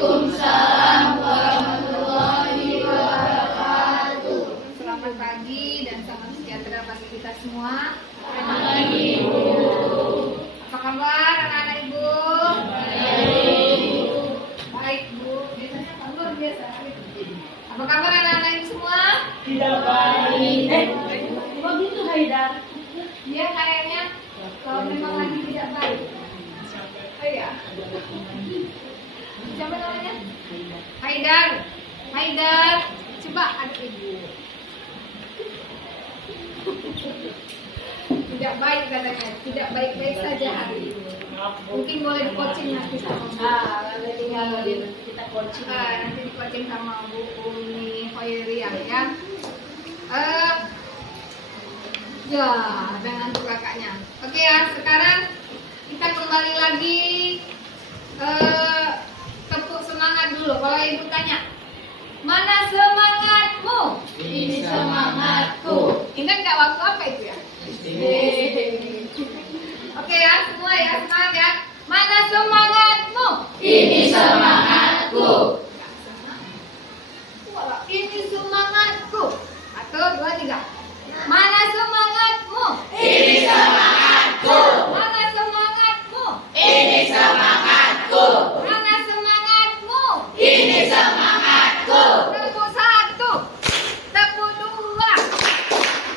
Waalaikumsalam warahmatullahi wabarakatuh. Selamat pagi dan salam sejahtera bagi kita semua. Selamat pagi, Ibu. Apa kabar anak-anak Ibu? Baik. Baik, Bu. Biasanya kan luar biasa. Apa kabar anak-anak Ibu semua? Tidak baik. Kok gitu, Haidar? Dia kayaknya kalau memang lagi tidak baik. Oh iya. Siapa namanya? Haidar. Haidar. Coba adik Ibu. Tidak baik katanya. Tidak baik-baik saja hari ini. Mungkin boleh di-coaching nanti sama Bu. Nanti kita coaching. Nanti di-coaching sama Bu Umi Hoiriah ya. Ya, dan nanti kakaknya. Oke ya, sekarang kita kembali lagi tepuk semangat dulu. Kalau Ibu tanya, mana semangatmu? Ini semangatku. Ingat nggak waktu apa itu ya? Oke ya, semua ya, semangat ya. Mana semangatmu? Ini semangatku. Ini semangatku. Satu, dua, tiga. Mana semangatmu? Ini semangatku. Mana semangatmu? Ini semangatku. Mana semangatmu? Ini semangatku. Tepuk satu, tepuk dua,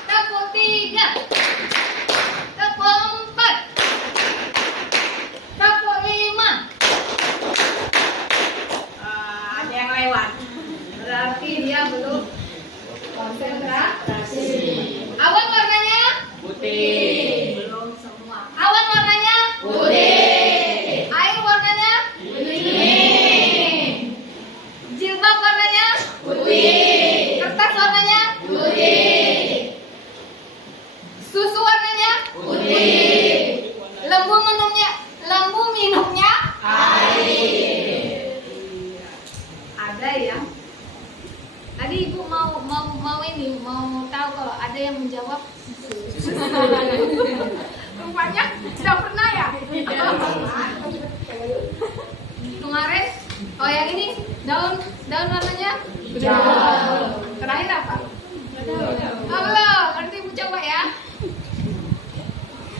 tepuk tiga, tepuk empat, tepuk lima. Ada yang lewat. Berarti dia belum konsentrasi. Awan warnanya? Putih. Belum semua. Awan warnanya? Putih. Air warnanya? Putih. Jilbab warnanya? Putih. Kertas warnanya? Putih. Susu warnanya? Putih. Lembu minumnya? Air. Ada yang tadi Ibu mau tahu kalau ada yang menjawab susu. Rupanya tidak pernah ya? Kemarin, oh yang ini daun warnanya? Hijau. Terakhir apa? Belum, nanti Ibu coba ya.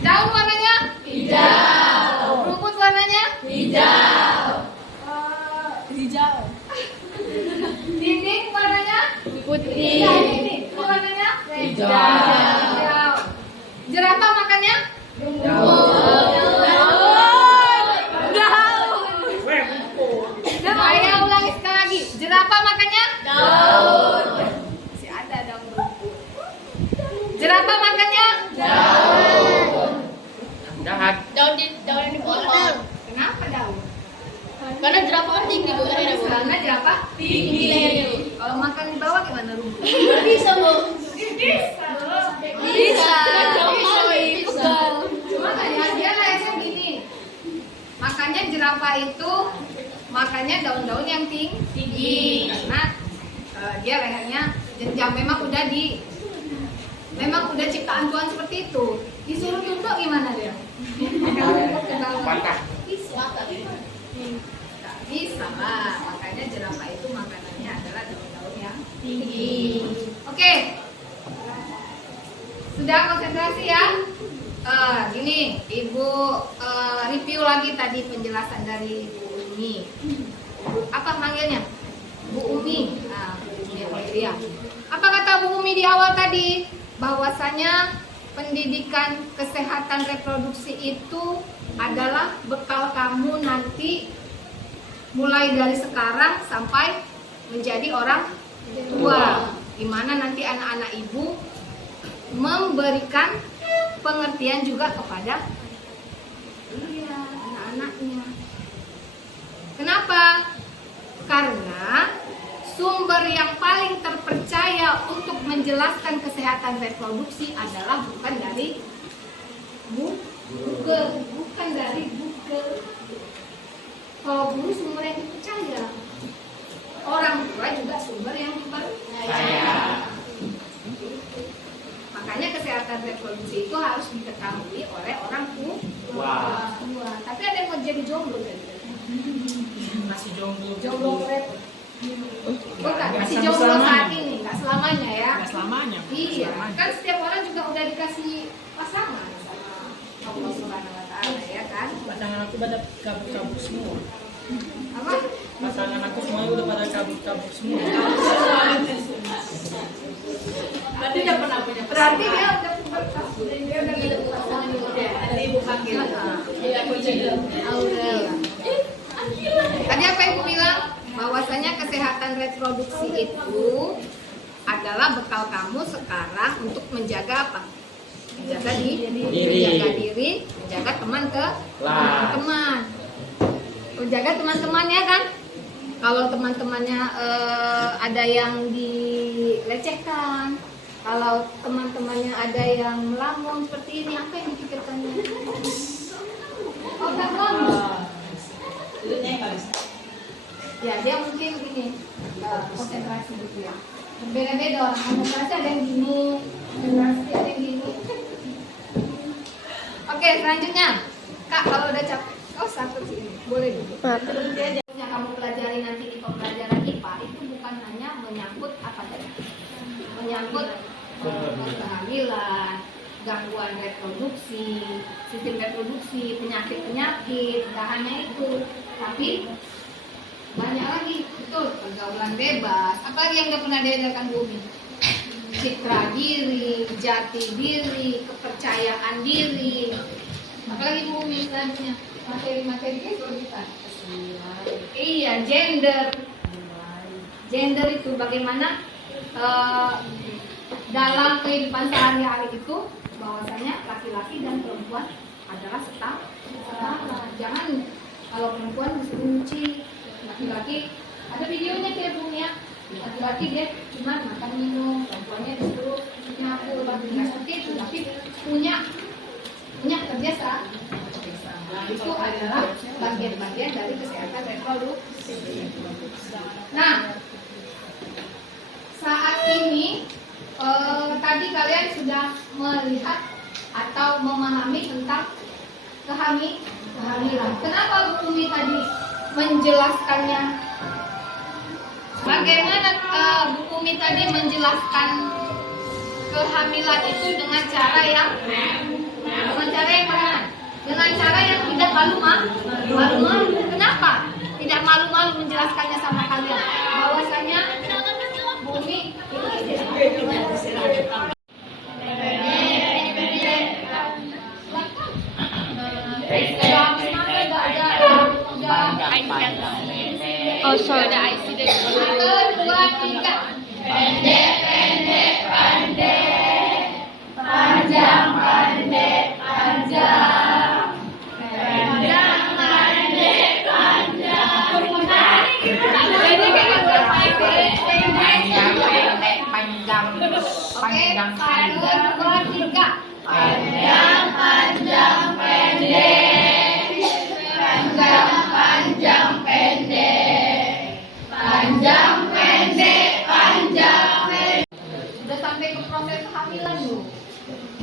Daun warnanya? Hijau. Rumput warnanya? Hijau. Hijau. Dinding warnanya? Putih. Ini warnanya? Hijau. Jerapah makannya? Saya ulangi sekali lagi. Jerapah makannya? Daun. Masih ada daun rumput. Jerapah makannya? Daun yang dipotong. Kenapa daun? Karena jerapah kan tinggi Bu. Karena jerapah Tinggi. kalau makan di bawah gimana rumput? Bisa Bu. Bisa. Bisa. Cuma ya dia lahirnya gini. Makanya jerapah itu makannya daun-daun yang tinggi. Karena dia lehernya jenjang memang udah ciptaan Tuhan seperti itu. Disuruh tunduk gimana dia? Bisa lah. Makanya jerapah itu makanannya adalah daun-daun yang tinggi. Oke. Sudah konsentrasi ya? Gini, Ibu review lagi tadi penjelasan dari Bu Umi. Apa manggilnya? Bu Umi. Nah, Bu Umi Hoiriah. Apa kata Bu Umi di awal tadi? Bahwasanya pendidikan kesehatan reproduksi itu adalah bekal kamu nanti mulai dari sekarang sampai menjadi orang tua. Dimana nanti anak-anak Ibu memberikan pengertian juga kepada anak-anaknya. Kenapa? Karena sumber yang paling terpercaya untuk menjelaskan kesehatan reproduksi adalah bukan dari Google. Kalau guru sumber yang dipercaya, orang tua juga sumber yang dipercaya. Makanya kesehatan reproduksi itu harus diketahui oleh orang tua. Tapi ada yang mau jadi jomblo dari Masih jomblo. Jomblo forever. Bukan, masih Nggak jomblo selamanya. saat ini, nggak selamanya ya. Nggak selamanya. Iya, Selamanya. kan setiap orang juga udah dikasih pasangan sama Allah Subhanahu wa Ta'ala ya kan? Pasangan aku pada kabur-kabur semua. Apa? Pasangan aku semua udah pada kabur-kabur semua. Berarti udah pernah punya Berarti dia udah dia udah punya pasangan yang udah ada ibu panggil. Iya, aku juga. Aurel. Tadi apa Ibu bilang? Bahwasanya kesehatan reproduksi itu adalah bekal kamu sekarang untuk menjaga apa? Menjaga menjaga diri, menjaga teman-teman. Menjaga teman-teman ya kan? Kalau teman-temannya ada yang dilecehkan, kalau teman-temannya ada yang melamun seperti ini, apa yang dipikirkannya? Oh, tak ya dia mungkin ini konsentrasi gitu ya. Beda-beda orang konsentrasi, ada yang gini, konsentrasi ada yang gini. Oke, selanjutnya Kak, kalau udah capek, oh satu sih ini, boleh dulu. Yang kamu pelajari nanti di pembelajaran IPA itu bukan hanya menyangkut apa tadi? Menyangkut kehamilan, gangguan reproduksi, sistem reproduksi, penyakit-penyakit, tidak hanya itu, tapi banyak lagi, betul, pergaulan bebas. Apa lagi yang nggak pernah diajarkan Bumi? Citra diri, jati diri, kepercayaan diri. Apalagi Bumi selanjutnya, materi-materi kehidupan. Iya, gender. Gender itu bagaimana dalam kehidupan sehari-hari itu bahwasanya laki-laki dan perempuan adalah setara. Jangan kalau perempuan disuruh nyuci, laki-laki ada videonya kayak Bumi ya. Laki-laki dia cuma makan minum, perempuannya disuruh nyapu, tapi nggak seperti itu, tapi punya kerja sah. Itu adalah bagian-bagian dari kesehatan reproduksi. Nah, saat ini tadi kalian sudah melihat atau memahami tentang kehamilan. Kenapa Bu Umi tadi menjelaskannya? Bagaimana Bu Umi tadi menjelaskan kehamilan itu dengan cara yang mana? Dengan cara yang tidak malu-malu. Kenapa? Tidak malu-malu menjelaskannya sama kalian. Bahwasanya Bu Umi Oh, sorry. Ada IC dan 1, 2, 3. Pendek, pendek, pendek. Panjang, pendek, panjang. Panjang, pendek, panjang. Oke, 1, 2, 3. Panjang, panjang, pendek. Panjang, panjang, pendek. Panjang, pendek, panjang, pendek. Sudah sampai ke proses kehamilan dulu.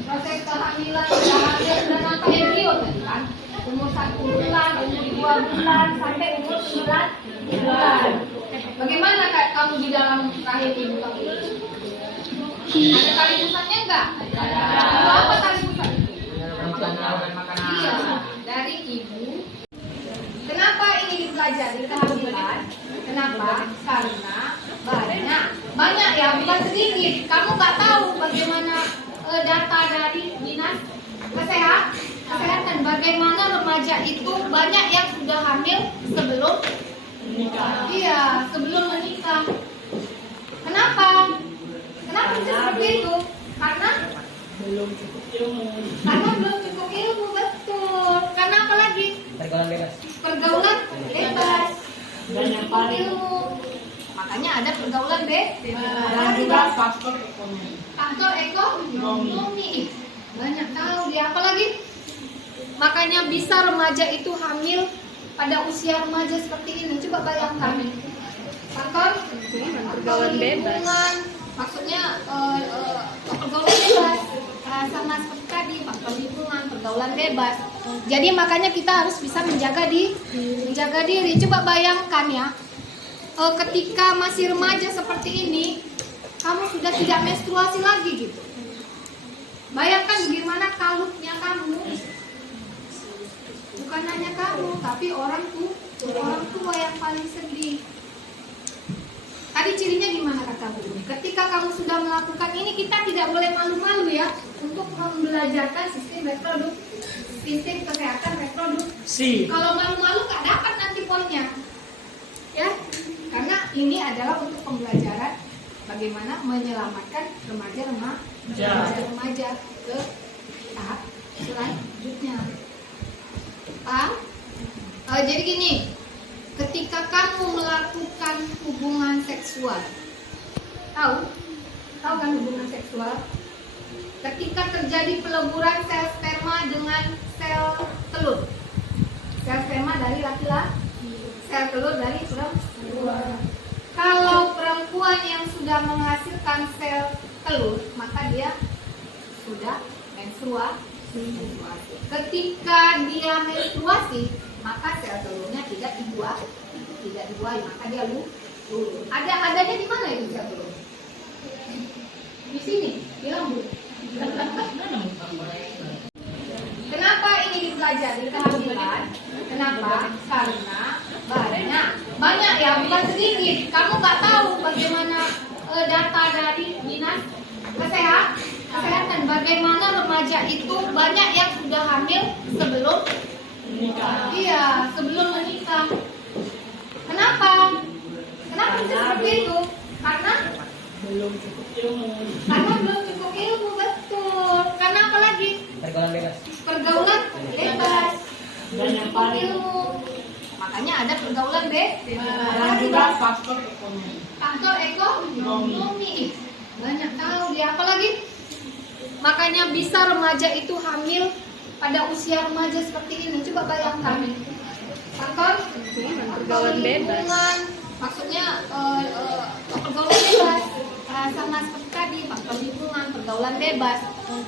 Proses kehamilan sudah nonton video tadi kan. Umur 1 bulan, umur 2 bulan, sampai umur 9 bulan. Bagaimana kamu di dalam rahim ibu kamu? Ada tali pusatnya enggak? Ada. Apa tali pusat? Iya, dari ibu. Kenapa ini dipelajari kehamilan? Kenapa? Karena banyak ya, bukan sedikit. Kamu nggak tahu bagaimana data dari dinas kesehatan, bagaimana remaja itu banyak yang sudah hamil sebelum menikah. Iya, sebelum menikah. Kenapa? Kenapa bisa seperti itu? Karena belum cukup ilmu, betul. Karena apa lagi? Pergaulan bebas. Dan yang paling Ilmu. Makanya ada pergaulan dan juga faktor ekonomi. Faktor ekonomi. Banyak tahu dia apa lagi? Makanya bisa remaja itu hamil pada usia remaja seperti ini. Coba bayangkan. Faktor pergaulan bebas. Maksudnya pergaulan bebas. Sama seperti tadi, faktor lingkungan, pergaulan bebas. Jadi makanya kita harus bisa menjaga diri. Coba bayangkan ya, ketika masih remaja seperti ini, kamu sudah tidak menstruasi lagi gitu. Bayangkan bagaimana kalutnya kamu. Bukan hanya kamu, tapi orang tua yang paling sedih. Tadi cirinya gimana kata Bu? Ketika kamu sudah melakukan ini, kita tidak boleh malu-malu ya untuk membelajarkan sistem kesehatan reproduksi. Kalau malu-malu nggak dapat nanti poinnya, ya. Karena ini adalah untuk pembelajaran bagaimana menyelamatkan remaja ke tahap selanjutnya. Paham? Jadi gini. Ketika kamu melakukan hubungan seksual, tahu kan hubungan seksual? Ketika terjadi peleburan sel sperma dengan sel telur, sel sperma dari laki-laki, sel telur dari perempuan. Kalau perempuan yang sudah menghasilkan sel telur, maka dia sudah menstruasi. Ketika dia menstruasi, maka sel telurnya tidak dibuai, maka dia lulus. Adanya di mana itu sel telur? Di sini, di lambung. Kenapa ini dipelajari kehamilan? Kenapa? Karena banyak ya, bukan sedikit. Kamu nggak tahu bagaimana data dari dinas kesehatan, bagaimana remaja itu banyak yang sudah hamil sebelum menikah. Iya, sebelum menikah. Kenapa bisa seperti itu? Karena belum cukup ilmu, betul. Karena apa lagi? Pergaulan bebas. Banyak paling Ilmu. Makanya ada pergaulan bebas. dan juga faktor ekonomi. Faktor ekonomi. Banyak tahu dia apa lagi? Makanya bisa remaja itu hamil pada usia remaja seperti ini. Coba bayangkan. Faktor pergaulan bebas. Maksudnya pergaulan bebas. Sama seperti tadi, faktor lingkungan, pergaulan bebas.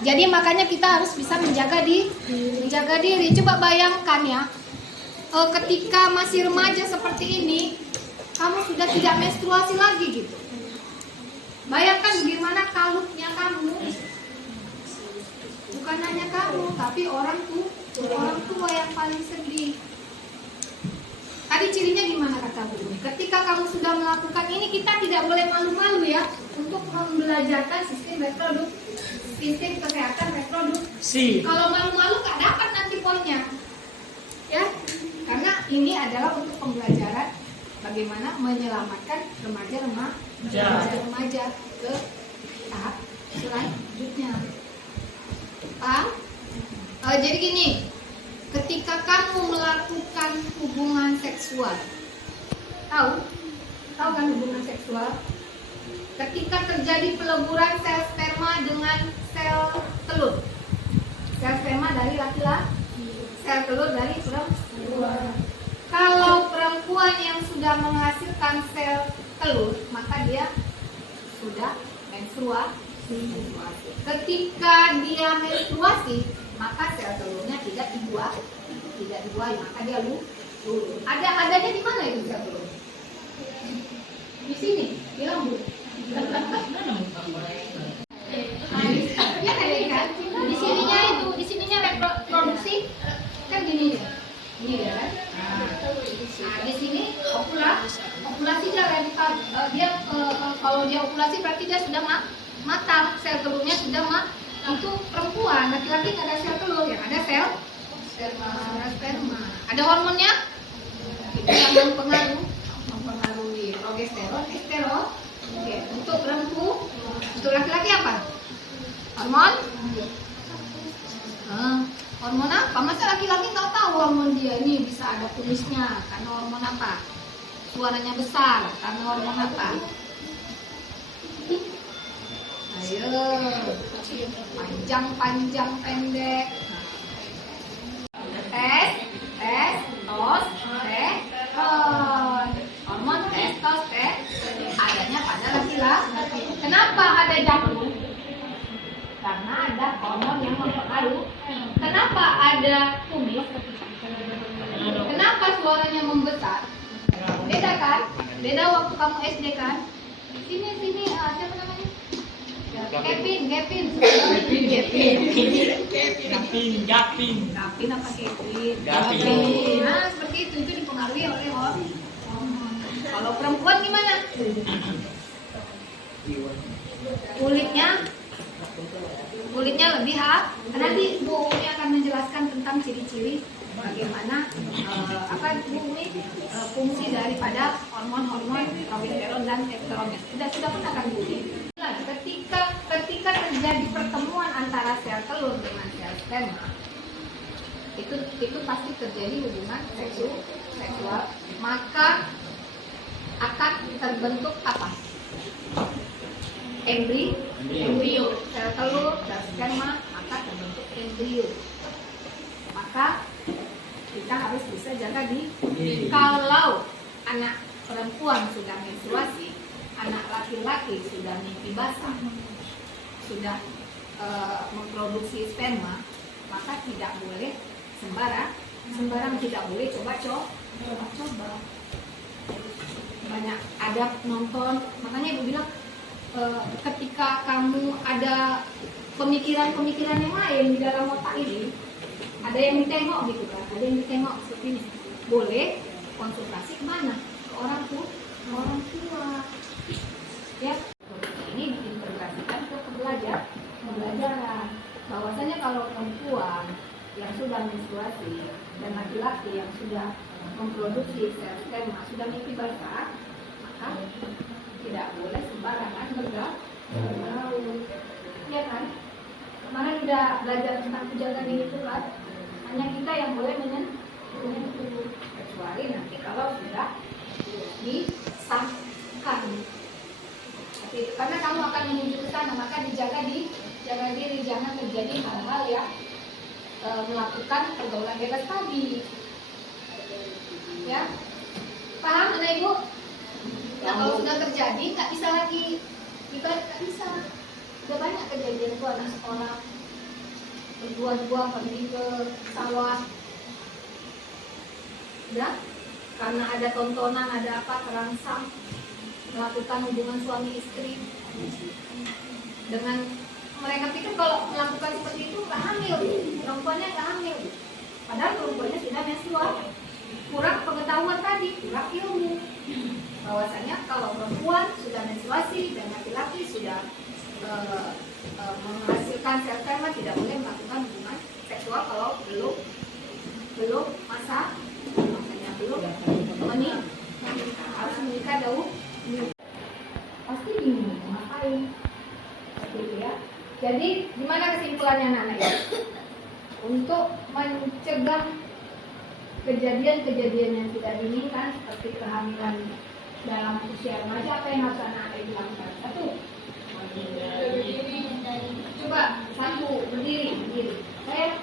Jadi makanya kita harus bisa menjaga diri. Coba bayangkan ya, ketika masih remaja seperti ini, kamu sudah tidak menstruasi lagi gitu. Bayangkan bagaimana kalutnya kamu. Bukan hanya kamu, tapi orang tua yang paling sedih. Tadi cirinya gimana kata Bu? Ketika kamu sudah melakukan ini, kita tidak boleh malu-malu ya untuk membelajarkan sistem kesehatan reproduksi. Kalau malu-malu nggak dapat nanti poinnya, ya. Karena ini adalah untuk pembelajaran bagaimana menyelamatkan remaja ke tahap selanjutnya. Paham? Jadi gini. Ketika kamu melakukan hubungan seksual, tahu kan hubungan seksual? Ketika terjadi peleburan sel sperma dengan sel telur, sel sperma dari laki-laki, sel telur dari perempuan. Kalau perempuan yang sudah menghasilkan sel telur, maka dia sudah menstruasi. Ketika dia menstruasi, maka sel telurnya tidak dibuai, maka dia lulus. Adanya di mana itu sel telur? Di sini, di lambung. Ya kan? Di sininya reproduksi kan gini ya. Ini ya kan? Nah, di sini ovulasi jalan. Kalau dia ovulasi berarti dia sudah matang, sel telurnya sudah itu perempuan, laki-laki nggak ada sel telur, yang ada sel sperma. Ada hormonnya itu yang mempengaruhi progesteron, esteron. Oke. Untuk perempuan, untuk laki-laki apa? Hormon. Hormon apa? Masa laki-laki nggak tahu hormon dia ini bisa ada kumisnya karena hormon apa? Suaranya besar karena hormon apa? Ayo, panjang pendek. Testosteron. Hormon testosteron adanya pada laki-laki. Kenapa ada jagung? Karena ada hormon yang mempengaruhi. Kenapa ada kumis? suaranya membesar, beda kan? Beda waktu kamu SD kan? Sini, siapa namanya? Kevin. Gapin. Gapin apa Kevin? Gapin. Nah, seperti itu dipengaruhi oleh hormon. Kalau perempuan gimana? Kulitnya lebih halus. Nanti Bu Umi akan menjelaskan tentang ciri-ciri bagaimana Bu Umi fungsi daripada hormon-hormon progesteron dan testosteron. Sudah pernah kan Bu Umi? Nah, ketika terjadi pertemuan antara sel telur dengan sel sperma, itu pasti terjadi hubungan seksual, maka akan terbentuk apa? Embrio. Sel telur, sel sperma, maka terbentuk embrio. Maka kita harus bisa jaga diri. Kalau anak perempuan sudah menstruasi, anak laki-laki sudah mimpi basah, sudah memproduksi sperma, maka tidak boleh sembarang tidak boleh coba. Banyak adab nonton, makanya Ibu bilang ketika kamu ada pemikiran-pemikiran yang lain di dalam otak ini, ada yang ditengok gitu kan, ada yang ditengok seperti ini, boleh konsultasi kemana? Ke orang tua. Ya, ini diintegrasikan ke pembelajaran. Bahwasanya kalau perempuan yang sudah menstruasi dan laki-laki yang sudah memproduksi sel sperma sudah mimpi basah, maka tidak boleh sembarangan bergaul. Ya kan? Kemarin udah belajar tentang penjagaan diri itu kan? Hanya kita yang boleh menyentuh, kecuali nanti kalau sudah disahkan. Karena kamu akan menuju ke sana, maka jaga diri, jangan terjadi hal-hal yang melakukan pergaulan bebas tadi. Ya, paham mana Ibu? Nah, kalau sudah terjadi nggak bisa lagi ibarat, nggak bisa. Sudah banyak kejadian tuh anak sekolah berbuang-buang pergi ke sawah. Ya, karena ada tontonan, ada apa, terangsang melakukan hubungan suami istri dengan mereka pikir kalau melakukan seperti itu nggak hamil, perempuannya nggak hamil, padahal perempuannya sudah menstruasi. Kurang pengetahuan tadi, kurang ilmu bahwasanya kalau perempuan sudah menstruasi dan laki-laki sudah menghasilkan sel sperma, tidak boleh melakukan hubungan seksual kalau belum masa, makanya belum menikah, harus menikah dahulu. Pasti bingung ngapain seperti itu ya. Jadi gimana kesimpulannya Nana ya? Untuk mencegah kejadian-kejadian yang tidak diinginkan seperti kehamilan dalam usia remaja, apa yang harus anak dilakukan? Satu, coba berdiri. Saya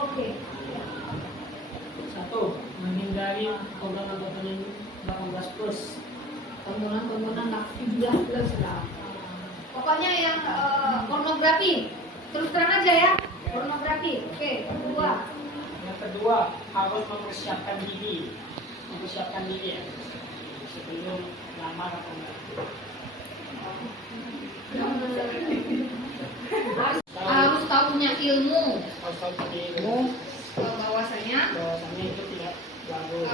oke. Satu, menghindari tontonan-tontonan 18+. Tontonan 17+ lah. Pokoknya yang pornografi, terus terang aja ya, pornografi. Oke, Yang kedua, harus mempersiapkan diri ya, sebelum lamar atau enggak. Harus tahu punya ilmu bahwasanya itu tidak bagus.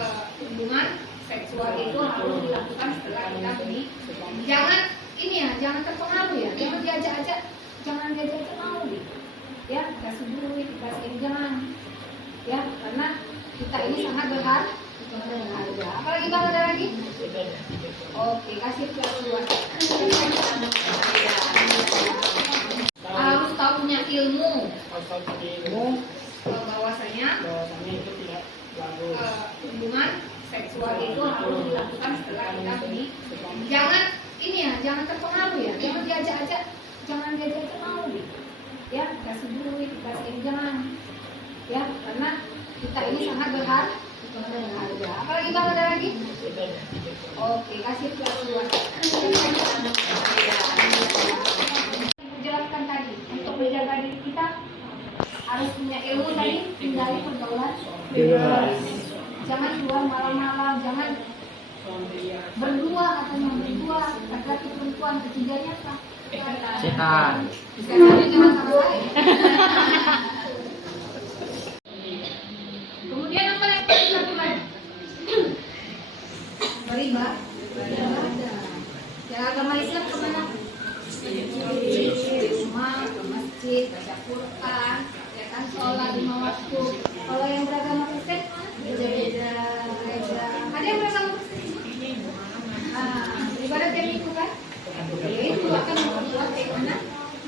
hubungan seksual itu harus dilakukan setelah kita menikah. Jangan terpengaruh ya, jangan diajak mau gitu. Ya, kasih duit, kasih jangan. Ya, karena kita ini sangat berharga. Apalagi Bang, ada lagi? Oke, kasih pelajaran. Harus tahu punya ilmu bahwasanya itu tidak bagus. hubungan seksual itu harus dilakukan setelah kita menikah. Jangan terpengaruh ya, jangan diajak mau gitu. Ya, kasih duit, kasih jangan. Ya, karena kita ini sangat berharga. Apalagi Bang, ada lagi? Oke, kasih pelajaran. Jelaskan tadi, untuk menjaga diri kita harus punya ilmu tadi, hindari pergaulan bebas. jangan keluar malam-malam, jangan berdua katanya, berdua laki-laki perempuan, ketiganya apa? Setan. Setannya jangan sama saya. Kemudian apa lagi satu lagi? Riba. Ada. Yang agama Islam kemana? Di rumah, ke masjid, baca Quran, ya kan, sholat 5 waktu. Kalau yang beragama Kristen, beda-beda gereja. Ada yang beragama Kristen? Ibadah kayak itu kan? Itu akan membuat bagaimana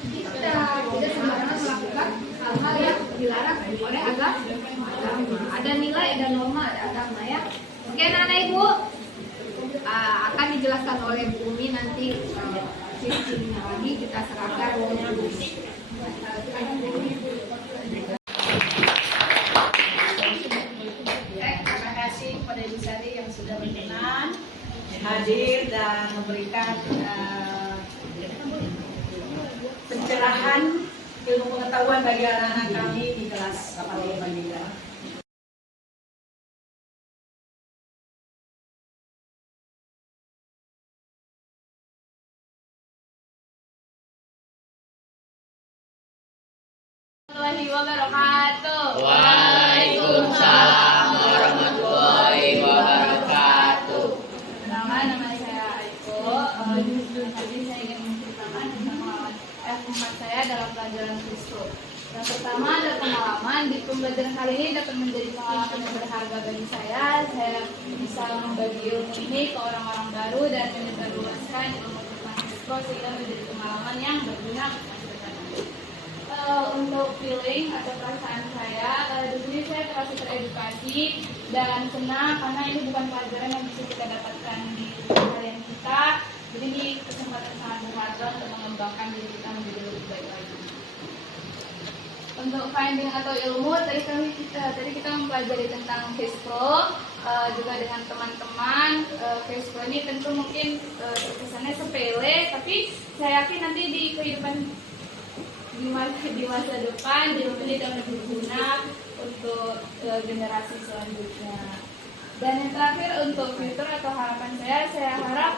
kita tidak sembarangan melakukan hal-hal yang dilarang oleh agama. Ada nilai, ada norma, ada agama ya. Oke, anak-anak ibu, akan dijelaskan oleh Bu Umi nanti sisi-sisinya lagi kita serahkan oleh Bu Umi. Terima kasih kepada Ibu Sari yang sudah berkenan hadir dan memberikan pencerahan ilmu pengetahuan bagi anak-anak kami di kelas 8 warahmatullahi wabarakatuh. Waalaikumsalam warahmatullahi wabarakatuh. Nama saya Aiko. Tadi saya ingin menceritakan tentang pengalaman F4 saya dalam pelajaran Kristo. Yang pertama adalah pengalaman di pembelajaran kali ini dapat menjadi pengalaman yang berharga bagi saya. Saya bisa membagi ilmu ini ke orang-orang baru dan menyebarluaskan ilmu tentang Kristo sehingga menjadi pengalaman yang berguna untuk masa depan. Untuk feeling atau perasaan saya, di sini saya merasa teredukasi dan senang karena ini bukan pelajaran yang bisa kita dapatkan di harian kita. Jadi ini kesempatan sangat berharga untuk mengembangkan diri kita menjadi lebih baik lagi. Untuk finding atau ilmu, tadi kita mempelajari tentang cash flow, juga dengan teman-teman. Cash flow ini tentu mungkin terkesannya sepele, tapi saya yakin nanti di kehidupan di masa depan ini akan lebih berguna untuk generasi selanjutnya. Dan yang terakhir untuk future atau harapan saya harap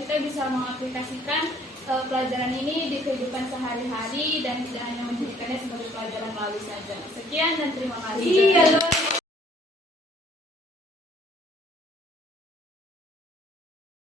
kita bisa mengaplikasikan pelajaran ini di kehidupan sehari-hari dan tidak hanya menjadikannya sebagai pelajaran melalui saja. Sekian dan terima kasih.